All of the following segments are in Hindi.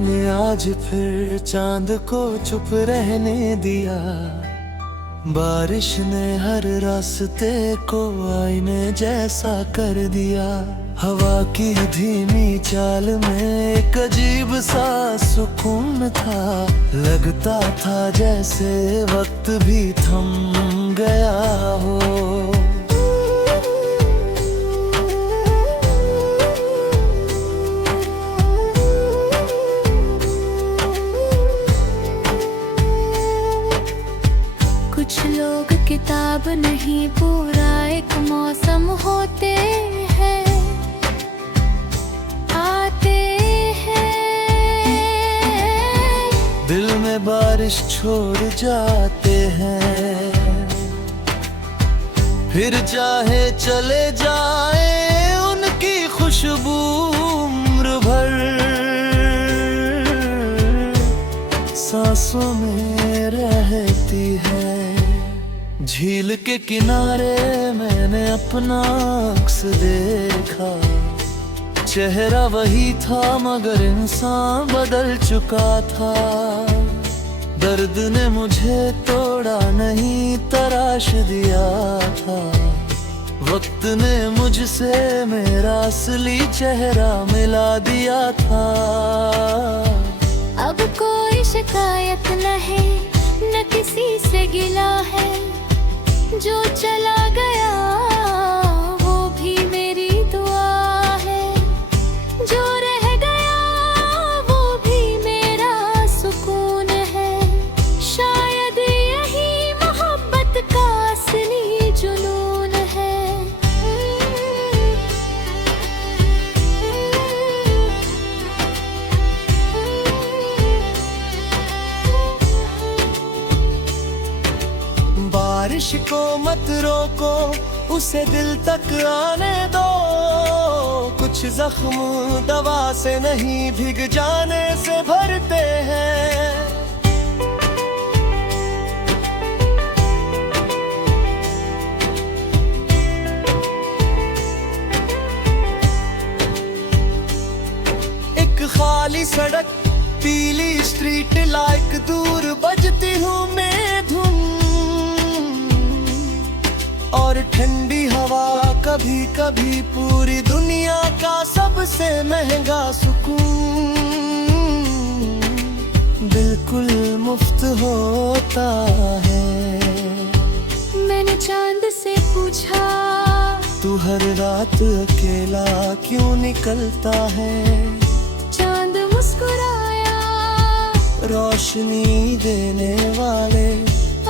ने आज फिर चांद को चुप रहने दिया। बारिश ने हर रास्ते को आईने जैसा कर दिया। हवा की धीमी चाल में एक अजीब सा सुकून था। लगता था जैसे वक्त भी थम गया हो। कुछ लोग किताब नहीं पूरा एक मौसम होते हैं, आते हैं, दिल में बारिश छोड़ जाते हैं, फिर चाहे चले जाए उनकी खुशबू उम्र भर सांसों में रहती है। झील के किनारे मैंने अपना अक्स देखा। चेहरा वही था मगर इंसान बदल चुका था। दर्द ने मुझे तोड़ा नहीं तराश दिया था। वक्त ने मुझसे मेरा असली चेहरा मिला दिया था। अब कोई शिकायत नहीं, न किसी से गिला है। जो चला गया वो भी मेरी दुआ है। जो रह गया वो भी मेरा सुकून है। शायद यही मोहब्बत का असली जुनून है। बारिश को मत रोको, उसे दिल तक आने दो। कुछ जख्म दवा से नहीं भीग जाने से भरते हैं। एक खाली सड़क, पीली स्ट्रीट लाइक, दूर बजती हूँ मैं धुन। और ठंडी हवा कभी कभी पूरी दुनिया का सबसे महंगा सुकून। बिल्कुल मुफ्त होता है। मैंने चांद से पूछा, तू हर रात अकेला क्यों निकलता है? चांद मुस्कुराया, रोशनी देने वाले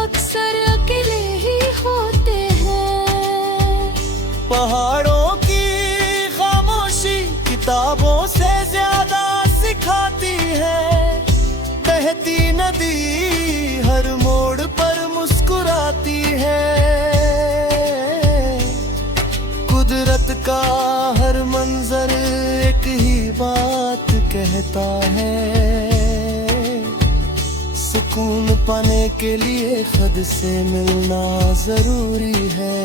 अक्सर अकेले ही होते हैं। पहाड़ों की खामोशी किताबों से ज्यादा सिखाती है। बहती नदी हर मोड़ पर मुस्कुराती है। कुदरत का हर मंजर एक ही बात कहता है। सुकून पाने के लिए खुद से मिलना जरूरी है।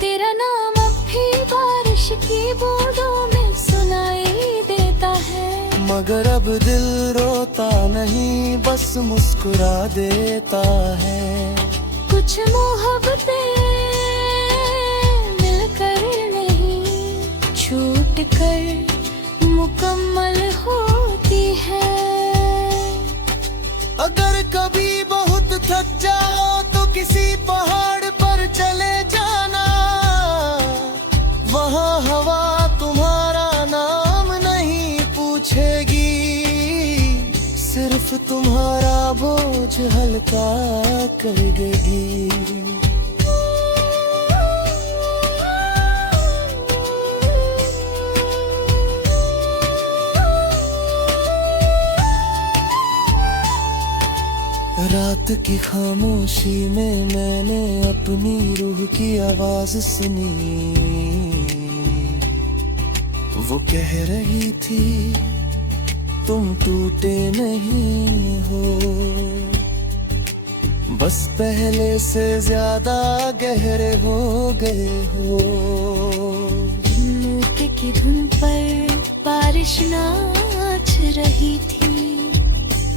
तेरा नाम अब भी बारिश की बूंदों में सुनाई देता है। मगर अब दिल रोता नहीं, बस मुस्कुरा देता है। कुछ मोहब्बतें मिलकर नहीं, छूट कर मुकम्मल होती है। अगर कभी बहुत थक जाओ तो किसी पहाड़ पर चले जाना। वहाँ हवा तुम्हारा नाम नहीं पूछेगी, सिर्फ तुम्हारा बोझ हल्का कर देगी। रात की खामोशी में मैंने अपनी रूह की आवाज सुनी। वो कह रही थी तुम टूटे नहीं हो, बस पहले से ज्यादा गहरे हो गए हो। लूट की धुन पर बारिश नाच रही थी।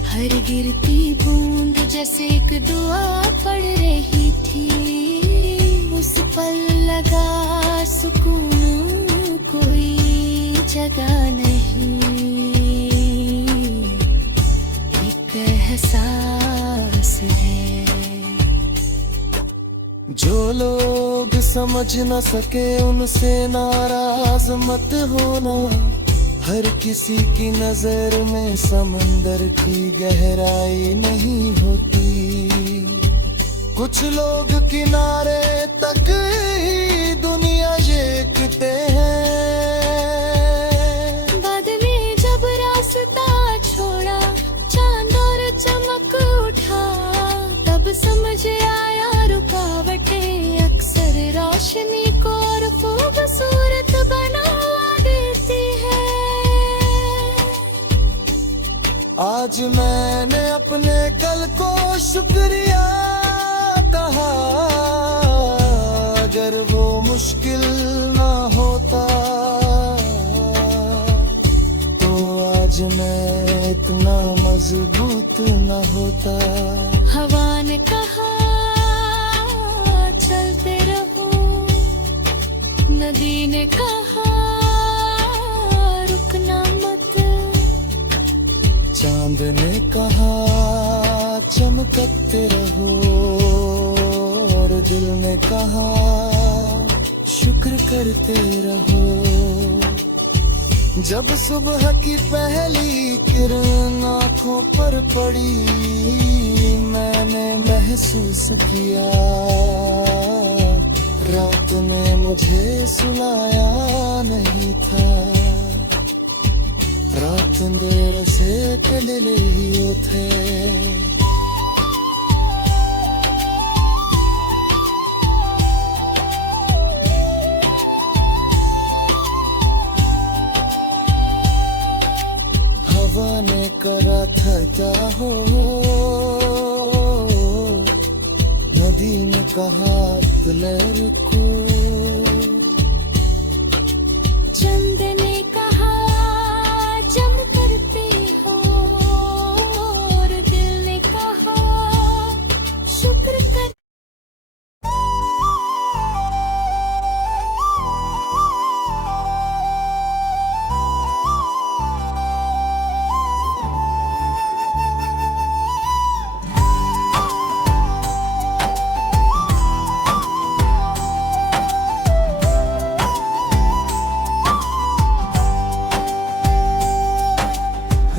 हर गिरती बूंद जैसे एक दुआ पड़ रही थी। उस पल लगा सुकून कोई जगह नहीं, एक एहसास है। जो लोग समझ न सके उनसे नाराज मत होना। हर किसी की नजर में समंदर की गहराई नहीं होती। कुछ लोग किनारे तक ही दुनिया देखते हैं। बाद में जब रास्ता छोड़ा, चांद और चमक उठा, तब समझ आया रुकावटें अक्सर रोशनी को और खूबसूरत बना देती है। आज मैंने अपने कल को शुक्रिया कहा। अगर वो मुश्किल ना होता तो आज मैं इतना मजबूत ना होता। हवा ने कहा चलते रहो, नदी ने कहा रुकना मत, चांद ने कहा चमकते रहो, और दिल ने कहा शुक्र करते रहो। जब सुबह की पहली किरण आँखों पर पड़ी, मैंने महसूस किया रात ने मुझे सुलाया नहीं था। रात मेरे से कले ही थे। हवा ने करा था क्या हो, नदी ने कहा लहर को, चंद ने कहा जम करते हो, और दिल ने कहा शुक्र कर।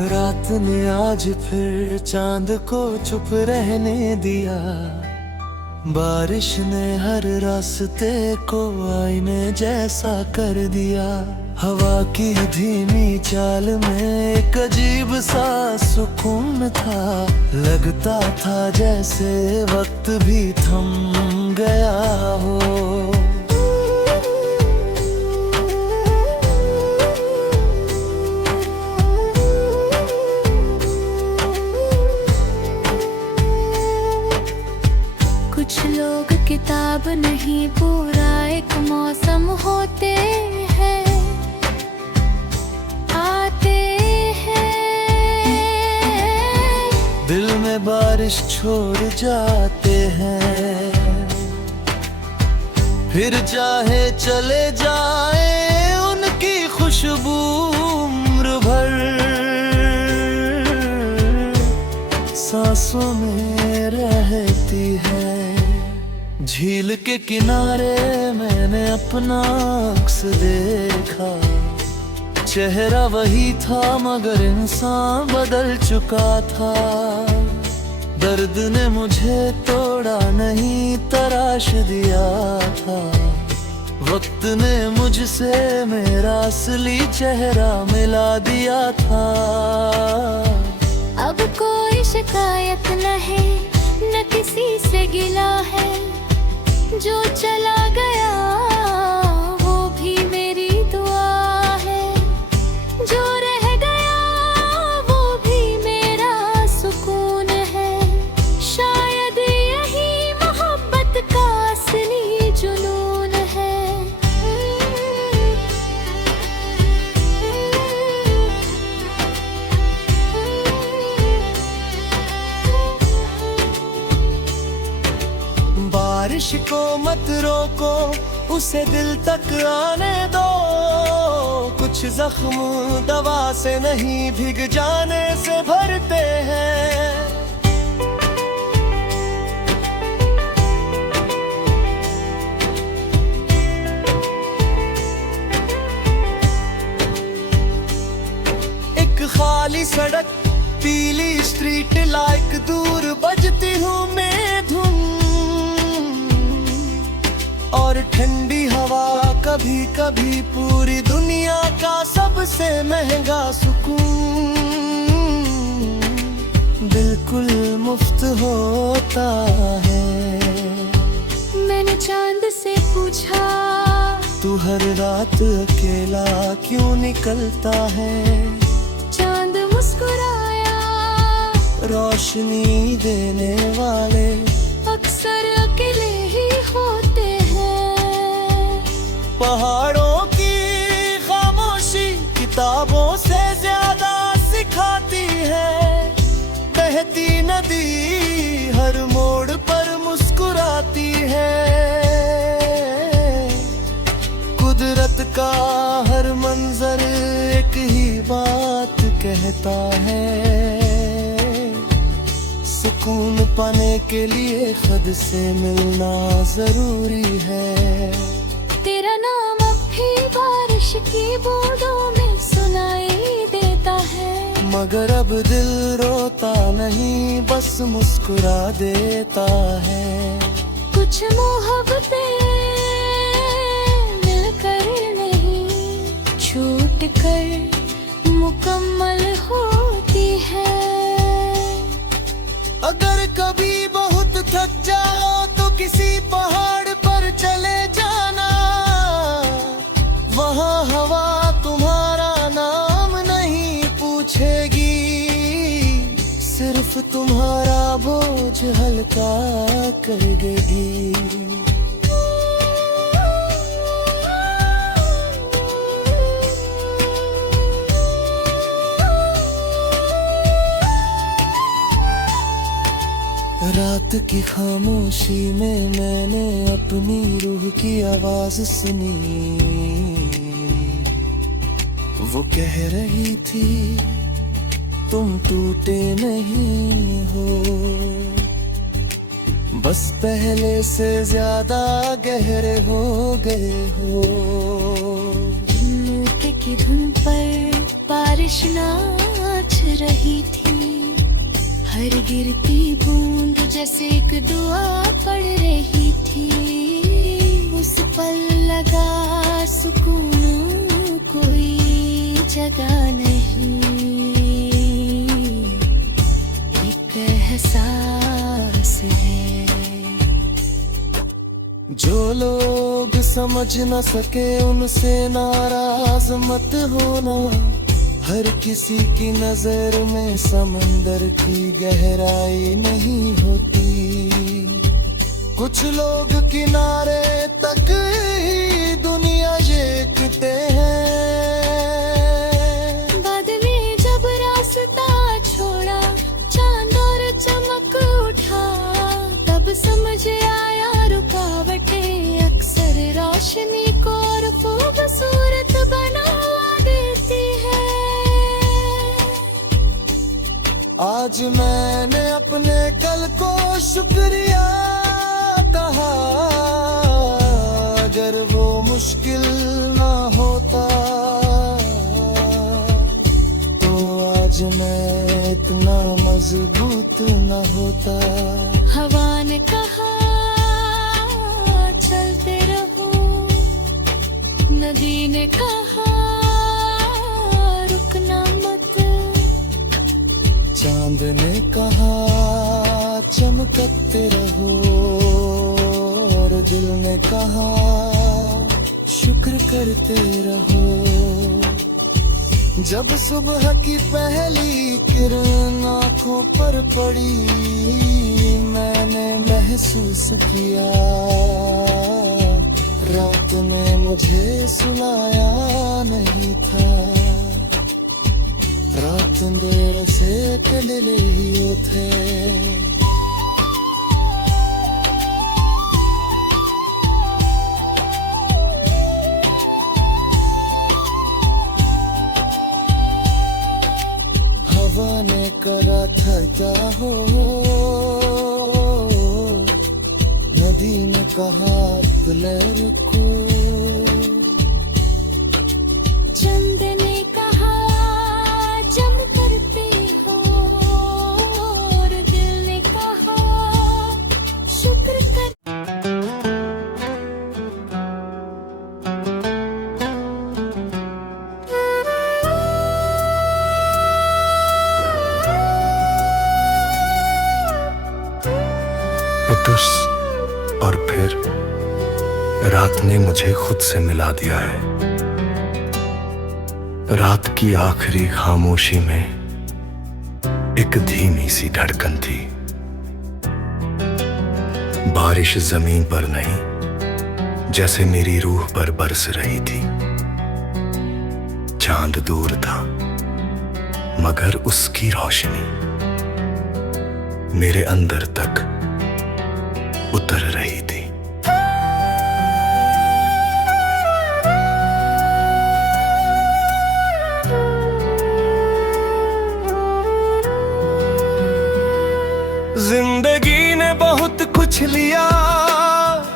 रात ने आज फिर चांद को चुप रहने दिया। बारिश ने हर रास्ते को आईने जैसा कर दिया। हवा की धीमी चाल में एक अजीब सा सुकून था। लगता था जैसे वक्त भी थम गया हो। कुछ लोग किताब नहीं पूरा एक मौसम होते हैं, आते हैं, दिल में बारिश छोड़ जाते हैं, फिर चाहे चले जाए उनकी खुशबू उम्र भर सांसों में रहती है। झील के किनारे मैंने अपना अक्स देखा। चेहरा वही था मगर इंसान बदल चुका था। दर्द ने मुझे तोड़ा नहीं तराश दिया था। वक्त ने मुझसे मेरा असली चेहरा मिला दिया था। अब कोई शिकायत न है, न किसी से गिला है। जो चला गया वो भी मेरी दुआ है। जो रह गया वो भी मेरा सुकून है। शायद यही मोहब्बत का असली जुनून है। बारिश को मत रोको, उसे दिल तक आने दो। कुछ जख्म दवा से नहीं, भीग जाने से भरते हैं। एक खाली सड़क, पीली स्ट्रीट लाइक, दूर बजती हूँ मैं धुन, और ठंडी हवा कभी कभी पूरी दुनिया का सबसे महंगा सुकून। बिल्कुल मुफ्त होता है। मैंने चांद से पूछा, तू हर रात अकेला क्यों निकलता है? चांद मुस्कुराया, रोशनी देने वाले अक्सर अकेले ही होते हैं। पहाड़ों की खामोशी किताबों से ज्यादा सिखाती है। बहती नदी हर मोड़ पर मुस्कुराती है। कुदरत का हर मंजर एक ही बात कहता है। सुकून पाने के लिए खुद से मिलना जरूरी है। तेरा नाम अब भी बारिश की बूंदों में सुनाई देता है। मगर अब दिल रोता नहीं, बस मुस्कुरा देता है। कुछ मोहब्बतें मिलकर नहीं, छूट कर मुकम्मल होती है। अगर कभी बहुत थक जाओ तो किसी पहाड़ पर चले जाना। वहाँ हवा तुम्हारा नाम नहीं पूछेगी, सिर्फ तुम्हारा बोझ हल्का कर देगी। रात की खामोशी में मैंने अपनी रूह की आवाज सुनी। वो कह रही थी तुम टूटे नहीं हो, बस पहले से ज्यादा गहरे हो गए हो। नोट की धुन पर बारिश नाच रही थी। हर गिरती बूंद जैसे एक दुआ पढ़ रही थी। उस पल लगा सुकून कोई जगह नहीं, एक एहसास है। जो लोग समझ न सके उनसे नाराज मत होना। हर किसी की नजर में समंदर की गहराई नहीं होती। कुछ लोग किनारे तक ही दुनिया देखते हैं। बाद में जब रास्ता छोड़ा, चांद और चमक उठा, तब समझ आया रुकावटें अक्सर रोशनी को और खूबसूरत बना देती है। आज मैंने अपने कल को शुक्रिया कहा। अगर वो मुश्किल ना होता तो आज मैं इतना मजबूत ना होता। हवा ने कहा चलते रहो, नदी ने कहा रुकना मत, चांद ने कहा चमकते रहो, और दिल ने कहा शुक्र करते रहो। जब सुबह की पहली किरण आँखों पर पड़ी, मैंने महसूस किया रात ने मुझे सुलाया नहीं था। रात देर से कलले ही थे। नदी ने कहा प्ले रखो, चंद ने कहा जम करते हो, और दिल ने कहा शुक्र कर। उतस और फिर रात ने मुझे खुद से मिला दिया है। रात की आखिरी खामोशी में एक धीमी सी धड़कन थी। बारिश जमीन पर नहीं, जैसे मेरी रूह पर बरस रही थी। चांद दूर था, मगर उसकी रोशनी मेरे अंदर तक उतर रही थी। जिंदगी ने बहुत कुछ लिया,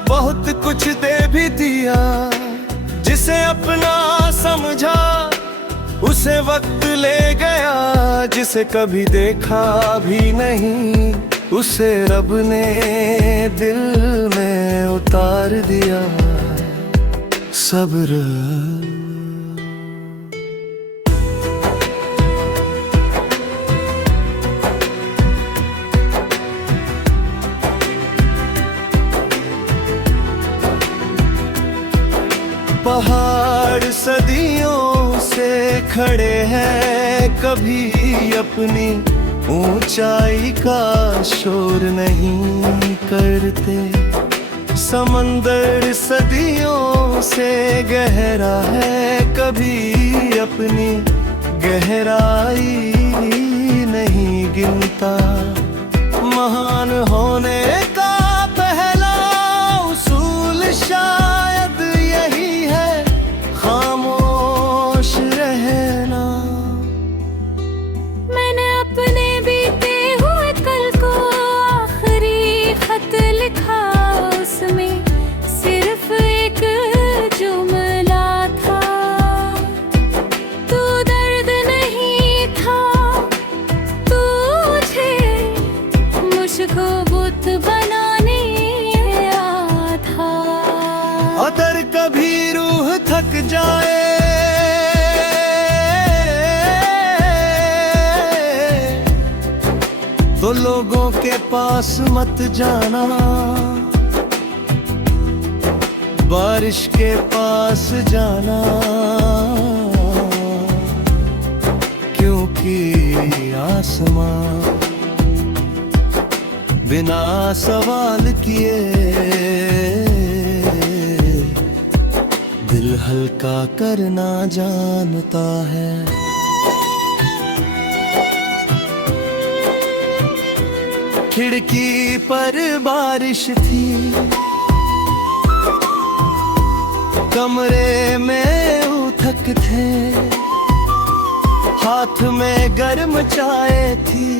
बहुत कुछ दे भी दिया। जिसे अपना समझा उसे वक्त ले गया, जिसे कभी देखा भी नहीं उसे रब ने दिल में उतार दिया। सब्र पहाड़ सदियों से खड़े हैं, कभी अपनी ऊंचाई का शोर नहीं करते। समंदर सदियों से गहरा है, कभी अपनी गहराई नहीं गिनता। महान होने का पहला उसूल शायद यही है, खामोश रहना। मैंने अपने बीते हुए कल को आखिरी खत लिखा, उसमें सिर्फ एक जुमला था। तू दर्द नहीं था, तुझे मुझको बुत बनाने आया था। अगर कभी रूह थक जाए तो लोगों के पास मत जाना, बारिश के पास जाना। क्योंकि आसमां बिना सवाल किए दिल हल्का करना जानता है। खिड़की पर बारिश थी, कमरे में उठक थे, हाथ में गर्म चाय थी,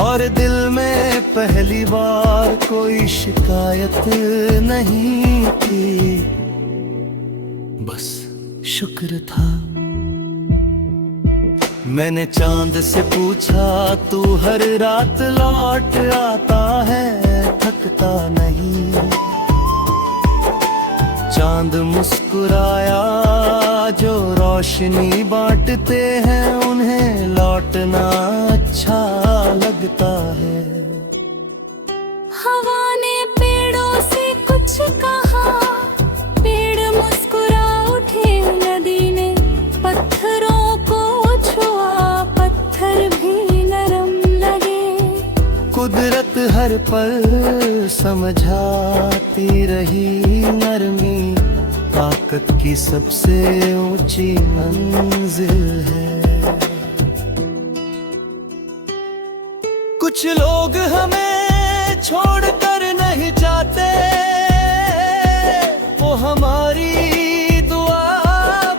और दिल में पहली बार कोई शिकायत नहीं थी। बस शुक्र था। मैंने चांद से पूछा, तू हर रात लौट आता है, थकता नहीं? चांद मुस्कुराया, जो रोशनी बांटते हैं उन्हें लौटना अच्छा लगता है। हवा ने पेड़ों से कुछ कहा, पेड़ मुस्कुरा उठे। नदी ने पत्थरों को छुआ, पत्थर भी नरम लगे। कुदरत हर पल समझाती रही, नरमी ताकत की सबसे ऊंची मंजिल है। कुछ लोग हमें छोड़कर नहीं जाते, वो हमारी दुआ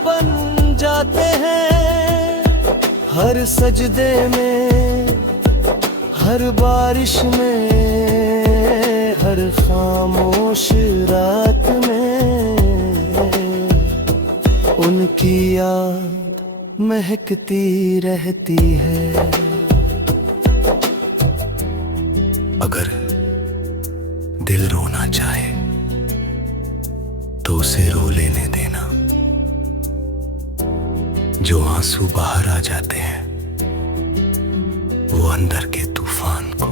बन जाते हैं। हर सजदे में, हर बारिश में हर खामोश रात में उनकी याद महकती रहती है। अगर दिल रोना चाहे तो उसे रो लेने देना। जो आंसू बाहर आ जाते हैं वो अंदर के तूफान को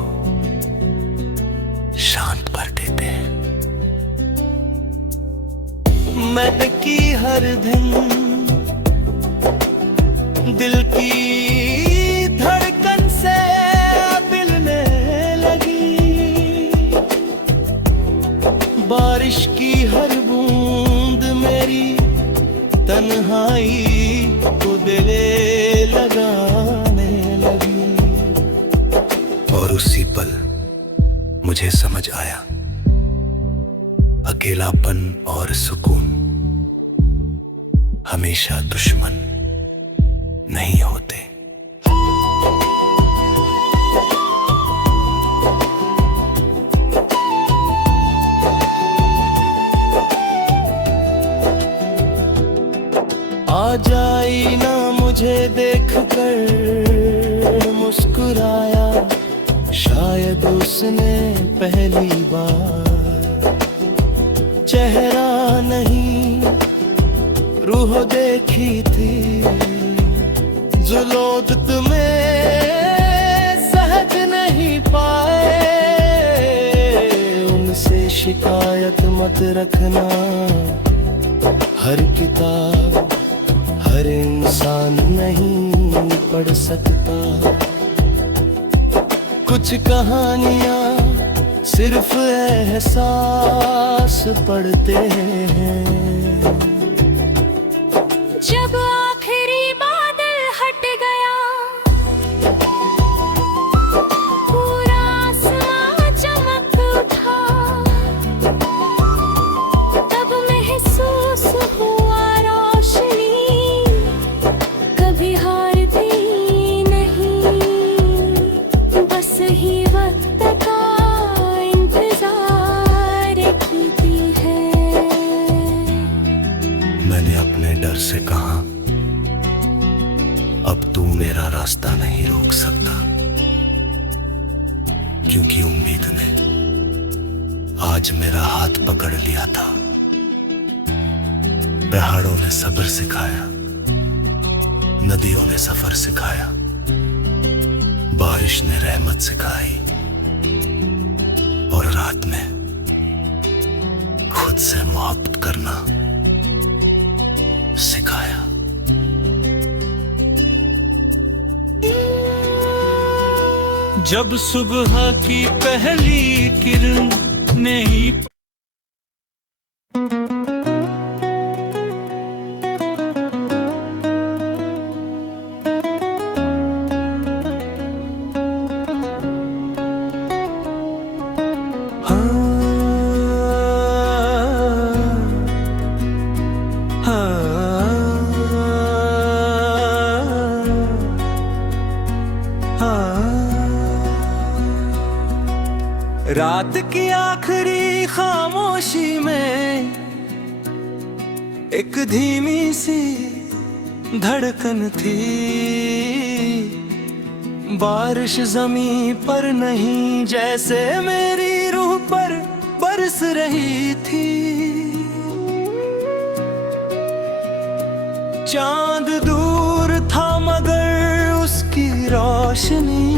शांत कर देते हैं। मैंने की हर दिन दिल की धड़कन से मिलने लगी। बारिश की हर बूंद मेरी तन्हाई को दिले लगाने लगी। और उसी पल मुझे समझ आया, अकेलापन और सुकून हमेशा दुश्मन नहीं होते। आ जाई ना मुझे देख कर मुस्कुराया, शायद उसने पहली बार चेहरा नहीं रूह देखी थी। जुलोदत में सहज नहीं पाए, उनसे शिकायत मत रखना। हर किताब हर इंसान नहीं पढ़ सकता। कुछ कहानियां सिर्फ एहसास पढ़ते हैं। जब आखिरी बादल हट गया, पूरा आसमां चमक उठा, तब महसूस हुआ रोशनी कभी हारती नहीं। बस ही वक्त का इंतजार कीती है। मैंने अपने डर से कहा, अब तू मेरा रास्ता नहीं रोक सकता, क्योंकि उम्मीद ने आज मेरा हाथ पकड़ लिया था। पहाड़ों ने सब्र सिखाया, नदियों ने सफर सिखाया, बारिश ने रहमत सिखाई, और रात में खुद से मोहब्बत करना सिखाया। जब सुबह की पहली किरण ने ही रात की आखिरी खामोशी में एक धीमी सी धड़कन थी। बारिश जमीन पर नहीं, जैसे मेरी रूह पर बरस रही थी। चांद दूर था मगर उसकी रोशनी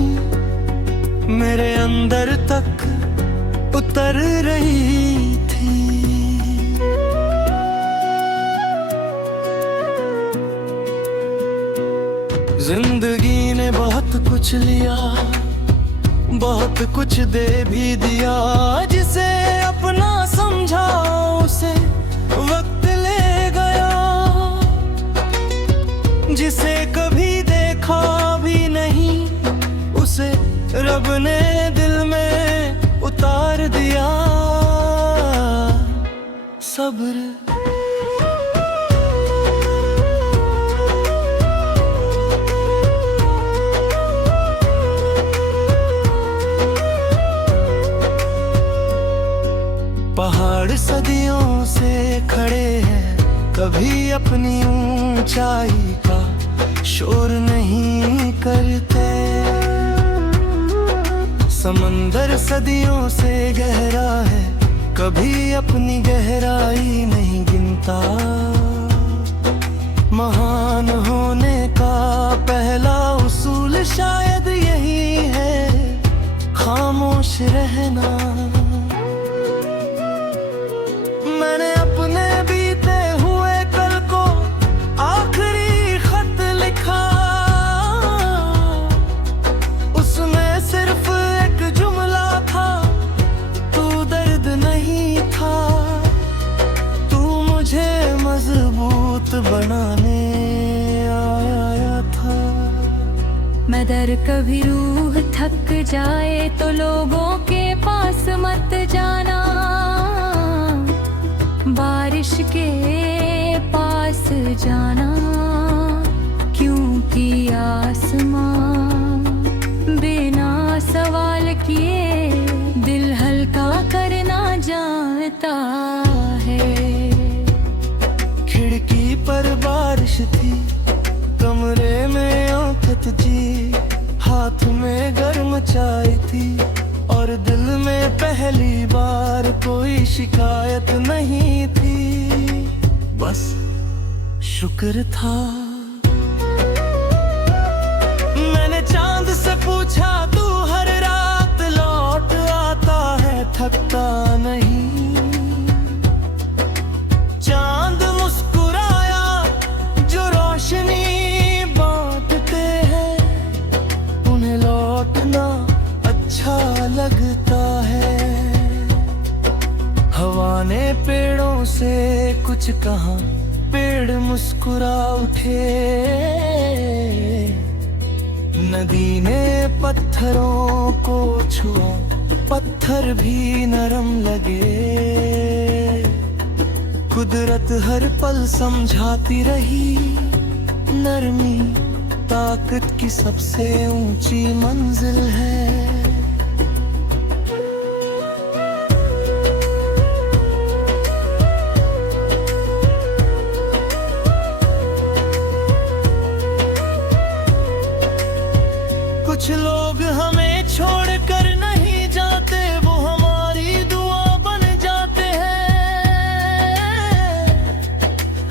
मेरे अंदर तक उतर रही थी। जिंदगी ने बहुत कुछ लिया, बहुत कुछ दे भी दिया। जिसे अपना समझा उसे वक्त ले गया, जिसे कभी देखा भी नहीं उसे रब ने दिल में उतार दिया। सब्र पहाड़ सदियों से खड़े हैं, कभी अपनी ऊंचाई का शोर नहीं करते। समंदर सदियों से गहरा है, कभी अपनी गहराई नहीं गिनता। महान होने का पहला उसूल शायद यही है, खामोश रहना। मैंने अपने बीते हुए कल को आखिरी खत लिखा, उसमें सिर्फ एक जुमला था, तू दर्द नहीं था, तू मुझे मजबूत बनाने आया था। मगर कभी रूह थक जाए तो लोगों के पास मत जाना, बारिश के पास जाना, क्योंकि आसमां बिना सवाल किए दिल हल्का करना जानता है। खिड़की पर बारिश थी, कमरे में आफत जी, हाथ में गर्म चाय थी और दिल में पहली बार कोई शिकायत नहीं थी, बस शुक्र था। मैंने चांद से पूछा, तू हर रात लौट आता है, थकता नहीं। चांद मुस्कुराया, जो रोशनी बांटते हैं उन्हें लौटना अच्छा लगता है। हवा ने पेड़ों से कुछ कहा, पेड़ मुस्कुरा उठे। नदी ने पत्थरों को छुआ, पत्थर भी नरम लगे। कुदरत हर पल समझाती रही, नरमी ताकत की सबसे ऊंची मंजिल है। कुछ लोग हमें छोड़कर नहीं जाते, वो हमारी दुआ बन जाते हैं।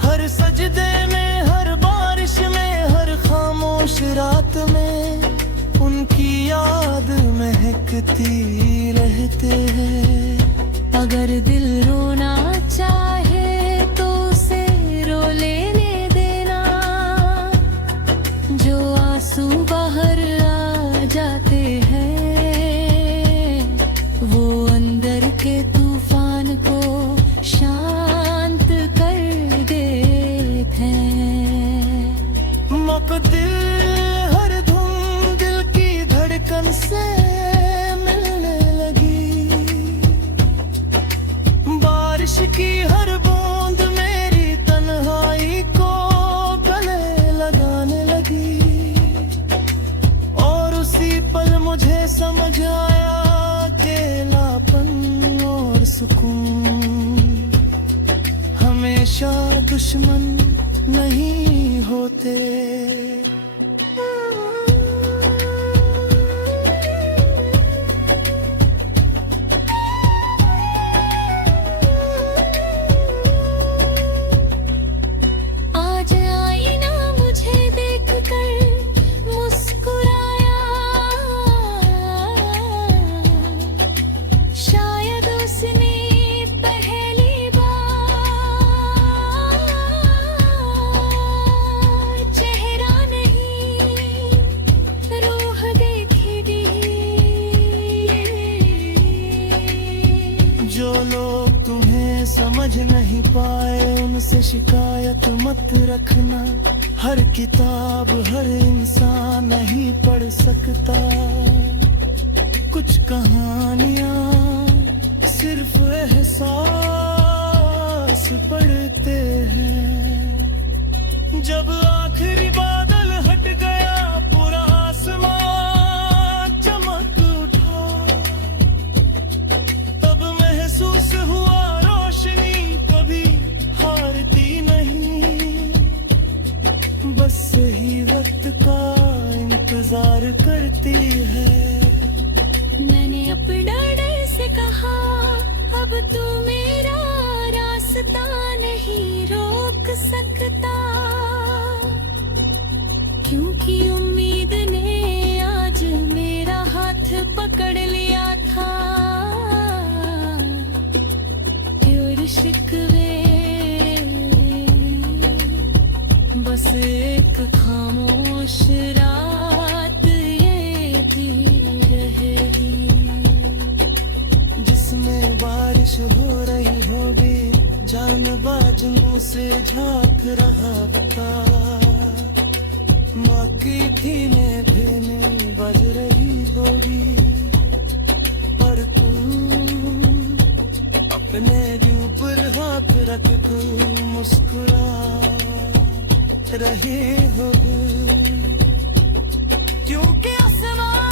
हर सजदे में, हर बारिश में, हर खामोश रात में उनकी याद महकती रहते हैं। अगर दिल रोना चाहे तो उसे रो लेने देना, जो आंसू बाहर जाते हैं वो अंदर के तूफान को शांत कर देते हैं। मुक़द्दिर हर धुन दिल की धड़कन से मिलने लगी, बारिश की हर बूंद मेरी तन्हाई को गले लगाने लगी। पल मुझे समझ आया, अकेलापन और सुकून हमेशा दुश्मन नहीं होते। आज आईना मुझे देखकर मुस्कुराया, शायद उसने पहली बार चेहरा नहीं रूह देखेगी। जो लोग तुम्हें समझ नहीं पाए उनसे शिकायत मत रखना, हर किताब हर इंसान नहीं पढ़ सकता। कुछ कहानियां सिर्फ एहसास पढ़ते हैं। जब आखिरी बादल हट गया, पूरा आसमान चमक उठा, तब महसूस हुआ करती है। मैंने अपना डर से कहा अब तू मेरा रास्ता नहीं रोक सकता, क्योंकि उम्मीद ने आज मेरा हाथ पकड़ लिया था। और शिकवे बस एक खामोश रात ये भी रहेगी, जिसमें बारिश हो रही होगी, जानबाज मुंह से झांक रहा था। माँ की धीमे धीमे बज रही बोली, पर तुम अपने दिल पर हाथ रख कर मुस्कुरा रहे हो, क्योंकि आसमान